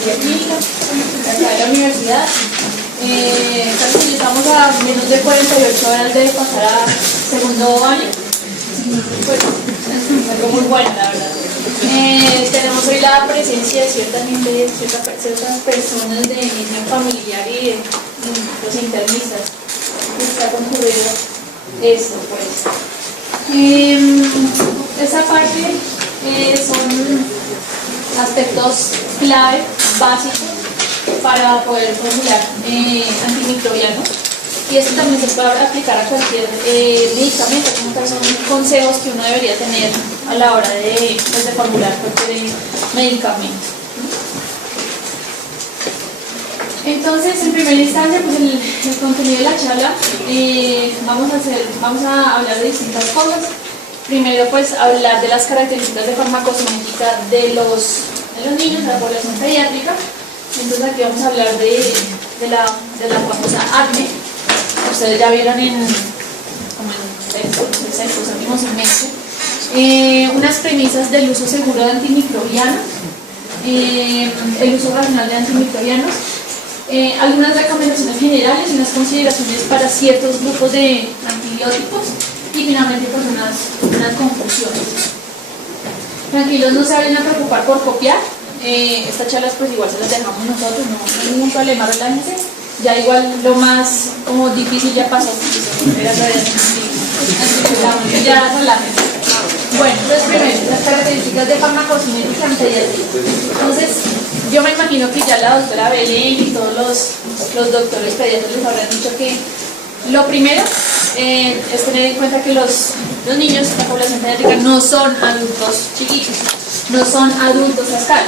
Ingeniería Química, acá de la universidad. Entonces estamos a menos de 48 horas de pasar a segundo año. Pues algo muy bueno, la verdad. Tenemos hoy la presencia de ciertas personas de mi familiar y de los internistas. Está concurrido esto, pues. Esta parte son aspectos clave, básicos, para poder formular antimicrobianos. Y esto también se puede aplicar a cualquier medicamento, como que son consejos que uno debería tener a la hora de formular cualquier medicamento. Entonces, en primera instancia, pues el contenido de la charla, vamos a hablar de distintas cosas. Primero, pues, hablar de las características de farmacocinética de los niños, de la población pediátrica. Entonces, aquí vamos a hablar de la famosa acné. Ustedes ya vieron en sexto, séptimo semestre. Unas premisas del uso seguro de antimicrobianos, el uso racional de antimicrobianos, algunas recomendaciones generales y unas consideraciones para ciertos grupos de antibióticos y finalmente pues unas conclusiones. Tranquilos, no se vayan a preocupar por copiar. Estas charlas pues igual se las dejamos nosotros, no hay ningún problema, relájense. Ya igual lo más como difícil ya pasó. Ya relájense. Bueno, entonces primero, las características de farmacocinética en pediatría. Entonces, yo me imagino que ya la doctora Belén y todos los doctores pediatras les habrán dicho que lo primero es tener en cuenta que los niños, la población pediátrica, no son adultos chiquitos, no son adultos a escala.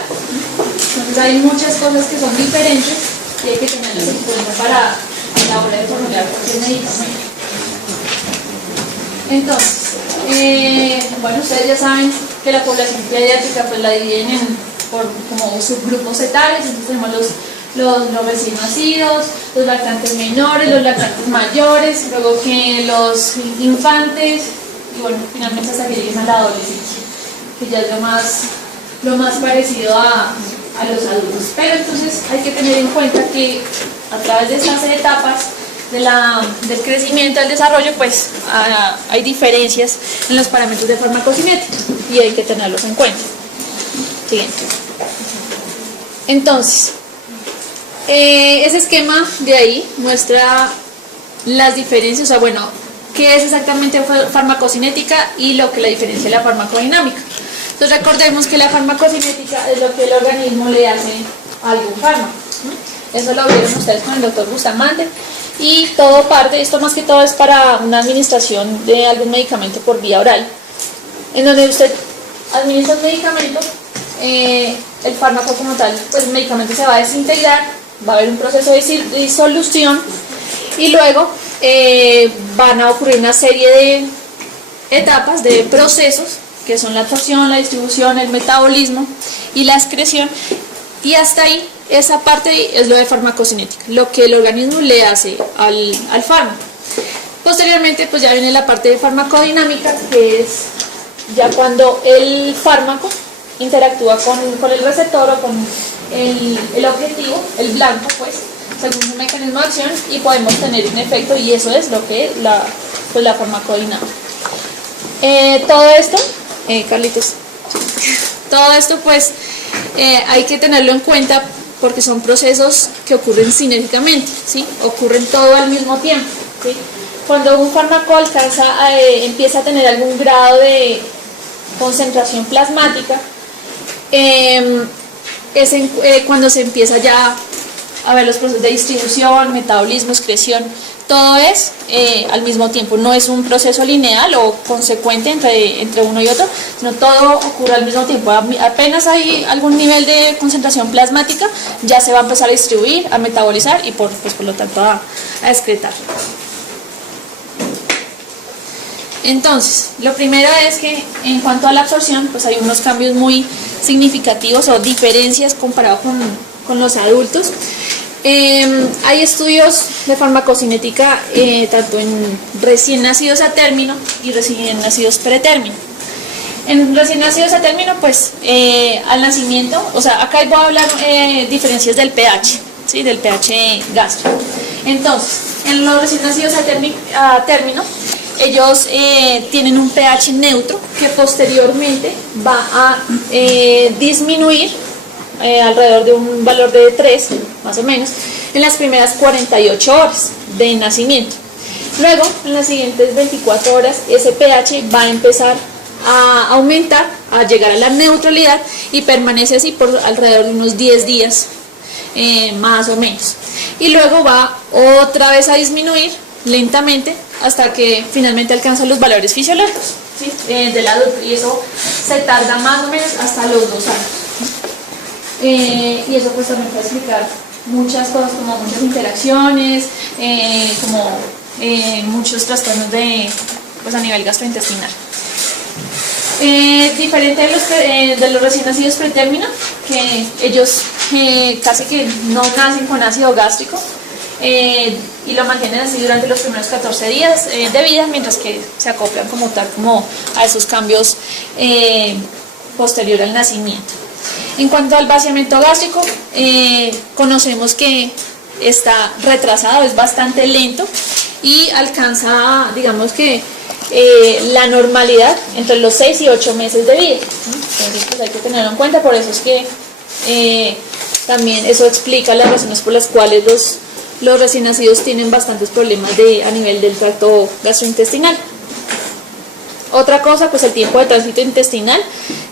Entonces hay muchas cosas que son diferentes y hay que tenerlas en cuenta para a la hora de formular cualquier medicamento. Entonces, bueno, ustedes ya saben que la población pediátrica pues la dividen por como subgrupos etarios. Entonces tenemos los recién nacidos, los lactantes menores, los lactantes mayores, luego que los infantes y bueno, finalmente hasta que lleguen a la adolescencia, que ya es lo más parecido a los adultos. Pero entonces hay que tener en cuenta que a través de estas etapas del crecimiento, del desarrollo, pues hay diferencias en los parámetros de farmacocinética y hay que tenerlos en cuenta. Siguiente. Entonces, ese esquema de ahí muestra las diferencias, o sea, bueno, qué es exactamente farmacocinética y lo que la diferencia de la farmacodinámica. Entonces recordemos que la farmacocinética es lo que el organismo le hace a algún fármaco. Eso lo vieron ustedes con el doctor Bustamante. Y todo parte, esto más que todo es para una administración de algún medicamento por vía oral, en donde usted administra un medicamento, el fármaco como tal, pues el medicamento se va a desintegrar, va a haber un proceso de disolución y luego van a ocurrir una serie de etapas, de procesos, que son la absorción, la distribución, el metabolismo y la excreción, y hasta ahí esa parte es lo de farmacocinética, lo que el organismo le hace al fármaco. Posteriormente pues ya viene la parte de farmacodinámica, que es ya cuando el fármaco interactúa con el receptor o con el objetivo, el blanco pues, según su mecanismo de acción, y podemos tener un efecto, y eso es lo que es la farmacodinámica. Todo esto, Carlitos, todo esto pues hay que tenerlo en cuenta porque son procesos que ocurren sinérgicamente, ¿sí? Ocurren todo al mismo tiempo, ¿sí? Cuando un fármaco empieza a tener algún grado de concentración plasmática, cuando se empieza ya a ver los procesos de distribución, metabolismo, excreción, todo es al mismo tiempo, no es un proceso lineal o consecuente entre uno y otro, sino todo ocurre al mismo tiempo. Apenas hay algún nivel de concentración plasmática, ya se va a empezar a distribuir, a metabolizar y por lo tanto a excretar. Entonces, lo primero es que en cuanto a la absorción, pues hay unos cambios muy significativos o diferencias comparado con los adultos. Hay estudios de farmacocinética tanto en recién nacidos a término y recién nacidos pretérmino. En recién nacidos a término, pues al nacimiento, o sea, acá voy a hablar diferencias del pH, ¿sí? Del pH gástrico. Entonces, en los recién nacidos a término, ellos tienen un pH neutro que posteriormente va a disminuir alrededor de un valor de 3, más o menos, en las primeras 48 horas de nacimiento. Luego, en las siguientes 24 horas, ese pH va a empezar a aumentar, a llegar a la neutralidad y permanece así por alrededor de unos 10 días, más o menos. Y luego va otra vez a disminuir lentamente hasta que finalmente alcanza los valores fisiológicos, ¿sí? Del adulto, y eso se tarda más o menos hasta los 2 años. Y eso pues también puede explicar muchas cosas, como muchas interacciones, como muchos trastornos pues a nivel gastrointestinal. Diferente de los recién nacidos pretérmino, que ellos casi que no nacen con ácido gástrico y lo mantienen así durante los primeros 14 días de vida, mientras que se acoplan como tal como a esos cambios posterior al nacimiento. En cuanto al vaciamiento gástrico, conocemos que está retrasado, es bastante lento y alcanza, digamos que la normalidad entre los 6 y 8 meses de vida. Entonces pues hay que tenerlo en cuenta, por eso es que también eso explica las razones por las cuales los recién nacidos tienen bastantes problemas a nivel del tracto gastrointestinal. Otra cosa, pues el tiempo de tránsito intestinal,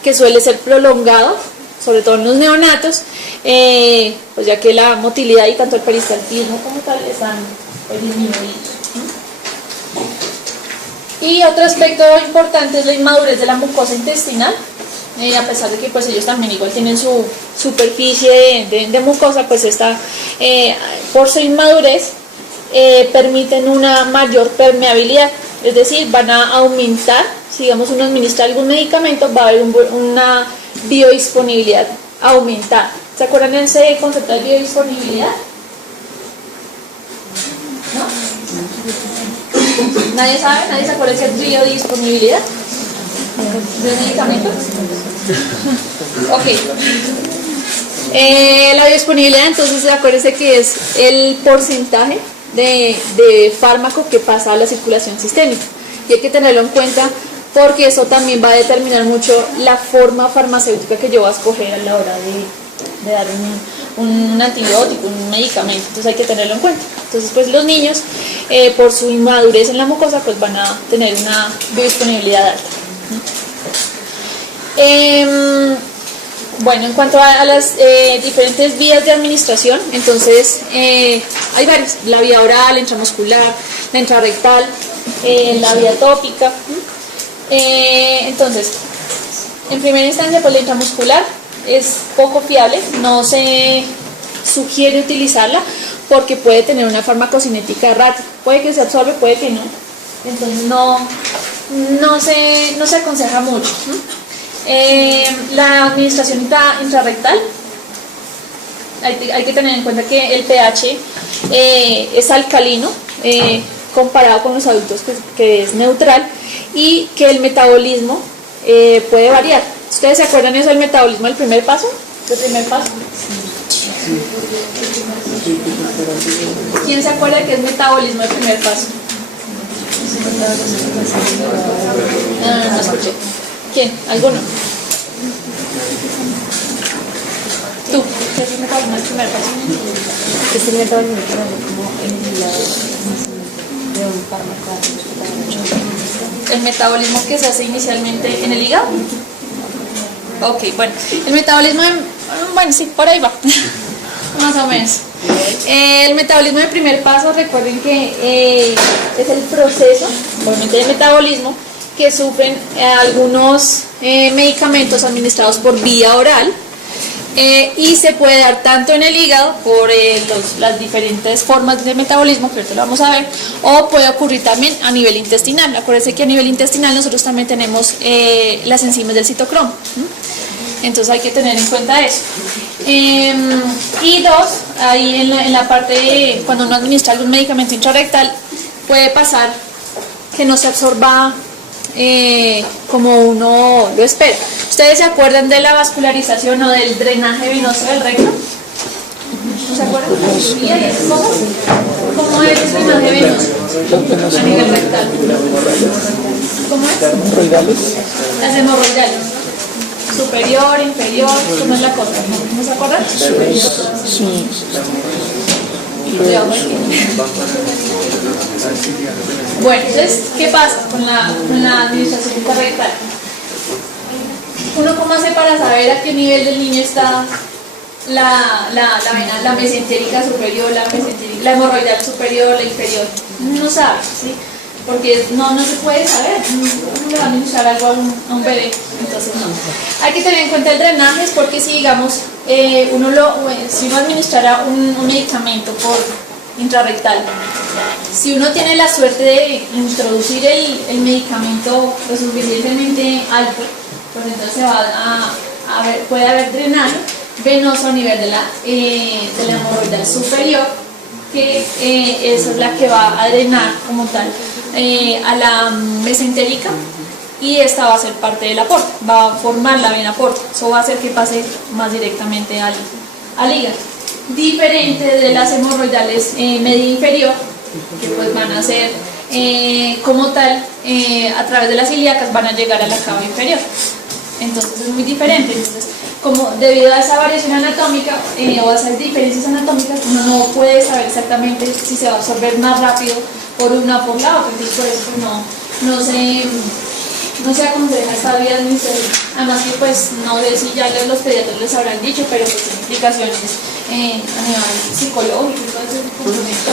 que suele ser prolongado, sobre todo en los neonatos, pues ya que la motilidad y tanto el peristaltismo como tal están pues, disminuidos. Y otro aspecto importante es la inmadurez de la mucosa intestinal. A pesar de que pues ellos también igual tienen su superficie de mucosa, pues esta, por su inmadurez, permiten una mayor permeabilidad, es decir, van a aumentar, si digamos uno administra algún medicamento, va a haber una biodisponibilidad aumentada. ¿Se acuerdan de ese concepto de biodisponibilidad? ¿No? ¿Nadie sabe? ¿Nadie se acuerda de qué es biodisponibilidad de medicamentos? Ok. La biodisponibilidad, entonces, acuérdense que es el porcentaje de fármaco que pasa a la circulación sistémica. Y hay que tenerlo en cuenta porque eso también va a determinar mucho la forma farmacéutica que yo voy a escoger a la hora de dar un antibiótico, un medicamento. Entonces hay que tenerlo en cuenta. Entonces pues los niños, por su inmadurez en la mucosa, pues van a tener una biodisponibilidad alta. Bueno, en cuanto a las diferentes vías de administración, entonces hay varias: la vía oral, la intramuscular, la intrarrectal, la vía tópica. Entonces, en primera instancia, pues la intramuscular es poco fiable, no se sugiere utilizarla porque puede tener una farmacocinética errática, puede que se absorbe, puede que no, entonces no se aconseja mucho. La administración intrarrectal, hay que tener en cuenta que el pH es alcalino comparado con los adultos, que es neutral, y que el metabolismo puede variar. ¿Ustedes se acuerdan eso del metabolismo del primer paso? ¿Del primer paso? ¿Quién se acuerda de qué es metabolismo del primer paso? No escuché. ¿Quién? ¿Alguno? ¿Tú? ¿Qué es el metabolismo del primer paso? Es el metabolismo como de un fármaco. El metabolismo que se hace inicialmente en el hígado. Ok, bueno, el metabolismo, bueno, sí, por ahí va, más o menos. El metabolismo del primer paso, recuerden que es el proceso, obviamente, de metabolismo que sufren algunos medicamentos administrados por vía oral. Y se puede dar tanto en el hígado por las diferentes formas de metabolismo, que ahorita lo vamos a ver, o puede ocurrir también a nivel intestinal. Acuérdense que a nivel intestinal nosotros también tenemos las enzimas del citocromo, entonces hay que tener en cuenta eso. Y dos, ahí en la parte cuando uno administra algún medicamento intrarrectal, puede pasar que no se absorba como uno lo espera. ¿Ustedes se acuerdan de la vascularización o del drenaje venoso del recto? ¿No se acuerdan? ¿Cómo es el drenaje venoso a nivel rectal? ¿Cómo es? Las hemorroidales. Superior, inferior, ¿cómo es la cosa? ¿No se acuerdan? Sí. Bueno, entonces, ¿qué pasa con la administración intrarrectal? ¿Uno cómo hace para saber a qué nivel del niño está la mesentérica superior, la hemorroidal superior, la inferior? No sabe, ¿sí? Porque no se puede saber, uno le va a administrar algo a un bebé, entonces no. Hay que tener en cuenta el drenaje, es porque si digamos, si uno administrara un medicamento por intrarrectal, si uno tiene la suerte de introducir el medicamento lo suficientemente alto, pues entonces puede haber drenaje venoso a nivel de la hemorroidal superior, que esa es la que va a drenar como tal a la mesentérica, y esta va a ser parte de la porta, va a formar la vena porta, eso va a hacer que pase más directamente al hígado. Diferente de las hemorroidales media inferior, que pues van a ser como tal a través de las ilíacas, van a llegar a la cava inferior. Entonces es muy diferente. Entonces, como debido a esa variación anatómica o a esas diferencias anatómicas, uno no puede saber exactamente si se va a absorber más rápido por una o por la otra. Entonces por eso no se aconseja esta vía administrativa. Además que pues no sé si ya los pediatras les habrán dicho, pero pues tiene implicaciones a nivel psicológico y todo ese componente,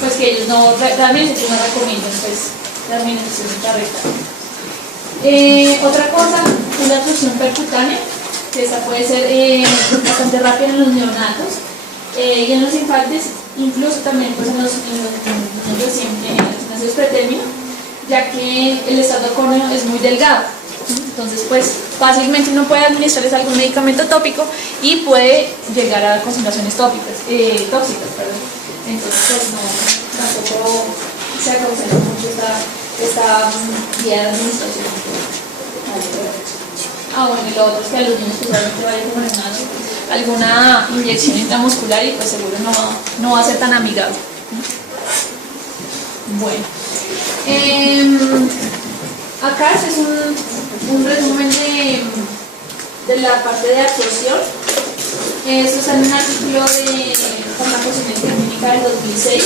pues que ellos realmente no recomiendan pues la administración intrarrectal. Otra cosa es la absorción percutánea, que esa puede ser bastante rápida en los neonatos y en los infantes, incluso también pues, en los nacidos pretérmino, ya que el estrato córneo es muy delgado. Entonces pues fácilmente uno puede administrarles algún medicamento tópico y puede llegar a concentraciones tóxicas. Entonces pues tampoco se aconseja mucho esta vía de administración. Bueno, y lo otro es que a los niños probablemente vayan con alguna inyección intramuscular y pues seguro no va a ser tan amigable. Bueno, acá es un resumen de la parte de absorción. Esto está en un artículo de farmacocinética clínica del 2006.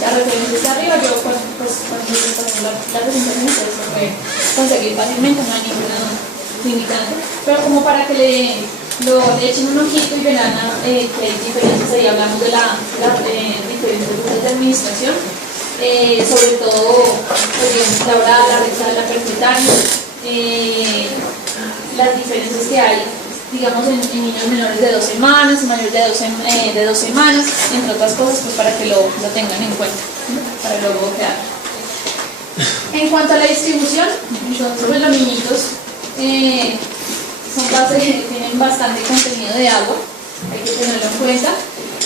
La referencia está arriba. Yo cuando la presentación ustedes lo pueden conseguir fácilmente, no hay ninguna limitante, pero como para que le echen un ojito y verán que hay diferencias. Ahí hablamos de las diferentes rutas de administración, sobre todo la oral, la rectal, la percutánea, las diferencias que hay, digamos, en niños menores de 2 semanas y mayores de 2 semanas, entre otras cosas, pues para que lo tengan en cuenta, para luego quedar. En cuanto a la distribución, entonces pues, los niñitos tienen bastante contenido de agua, hay que tenerlo en cuenta.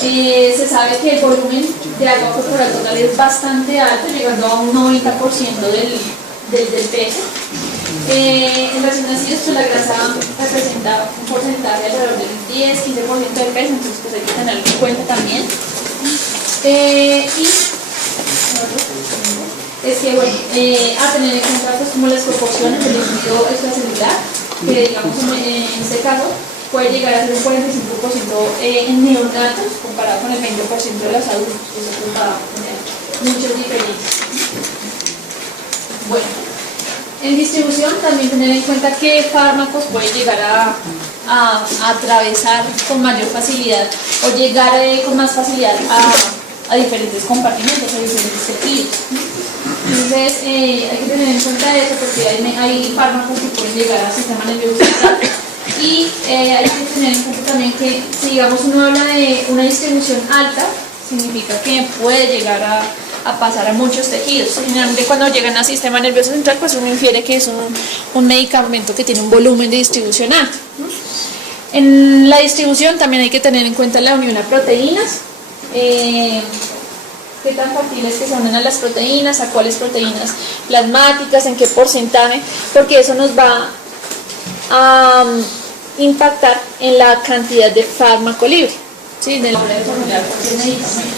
Se sabe que el volumen de agua corporal total es bastante alto, llegando a un 90% del peso. En recién nacidos pues, la grasa representa un porcentaje alrededor del 10-15% del peso, entonces pues, hay que tenerlo en cuenta también. Es que bueno, a tener en cuenta pues, como las proporciones del líquido extracelular, que digamos en este caso puede llegar a ser un 45% en neonatos comparado con el 20% de los adultos. Eso pues, va a tener muchas diferencias. Bueno, en distribución también tener en cuenta qué fármacos pueden llegar a atravesar con mayor facilidad o llegar con más facilidad a diferentes compartimentos, a diferentes tejidos. Entonces hay que tener en cuenta eso porque hay fármacos que pueden llegar al sistema nervioso central y hay que tener en cuenta también que si digamos uno habla de una distribución alta, significa que puede llegar a pasar a muchos tejidos. Generalmente cuando llegan al sistema nervioso central pues uno infiere que es un medicamento que tiene un volumen de distribución alto. En la distribución también hay que tener en cuenta la unión a proteínas. qué tan factibles que se unen a las proteínas, a cuáles proteínas plasmáticas, en qué porcentaje, porque eso nos va a impactar en la cantidad de fármaco libre, ¿sí? De la hora de formular cualquier medicamento.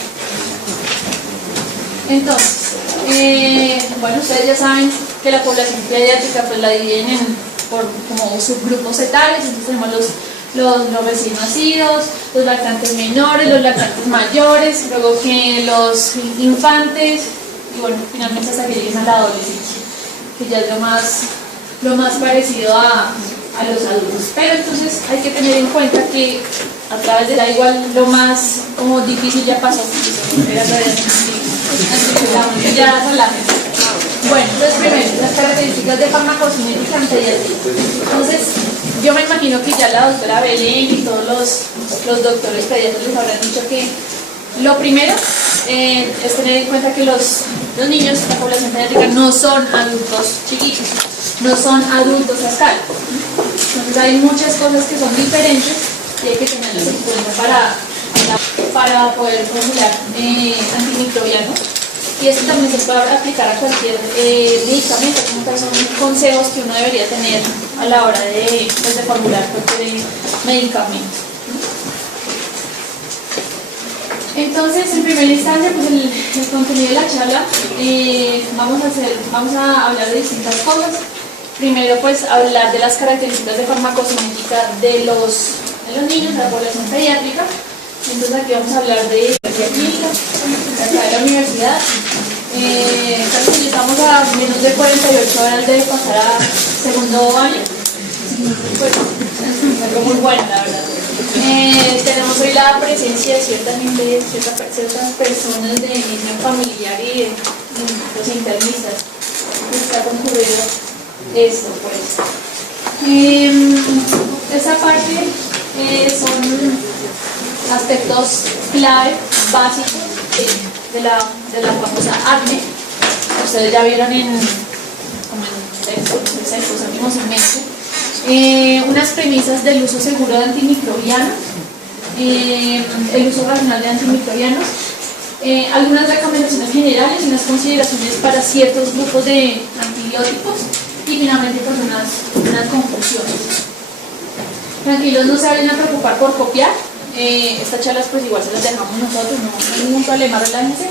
Entonces, bueno, ustedes ya saben que la población pediátrica pues la dividen por como subgrupos etarios. Entonces tenemos los recién nacidos, los lactantes menores, los lactantes mayores, luego que los infantes y bueno, finalmente hasta que lleguen a la adolescencia, que ya es lo más parecido a los adultos. Pero entonces hay que tener en cuenta que a través de la igual lo más como difícil ya pasó. Ya hablamos. Bueno, entonces primero, las características de farmacocinética en pediatría. Entonces, yo me imagino que ya la doctora Belén y todos los doctores pediatras les habrán dicho que lo primero es tener en cuenta que los niños, la población pediátrica, no son adultos chiquitos, no son adultos a escala. Entonces hay muchas cosas que son diferentes y hay que tenerlas en cuenta para poder formular antimicrobianos. Y esto también se puede aplicar a cualquier medicamento, como tal son consejos que uno debería tener a la hora de formular cualquier medicamento. Entonces, en primera instancia, pues el contenido de la charla, vamos a hablar de distintas cosas. Primero, pues, hablar de las características de farmacocinética de los niños, de la población pediátrica. Entonces, aquí vamos a hablar de química, acá de la universidad. Estamos a menos de 48 horas de pasar a segundo año. Pues, algo muy bueno, la verdad. Tenemos hoy la presencia de ciertas personas de mi familiar y de los internistas. Está concurrido esto, pues. Esta parte son aspectos clave, básicos de la famosa acné. Ustedes ya vieron en textos, salimos en mente. Unas premisas del uso seguro de antimicrobianos, el uso racional de antimicrobianos, algunas recomendaciones generales y unas consideraciones para ciertos grupos de antibióticos y finalmente pues unas conclusiones. Tranquilos, no se vayan a preocupar por copiar. Estas charlas pues igual se las dejamos nosotros, no hay ningún problema, relájense.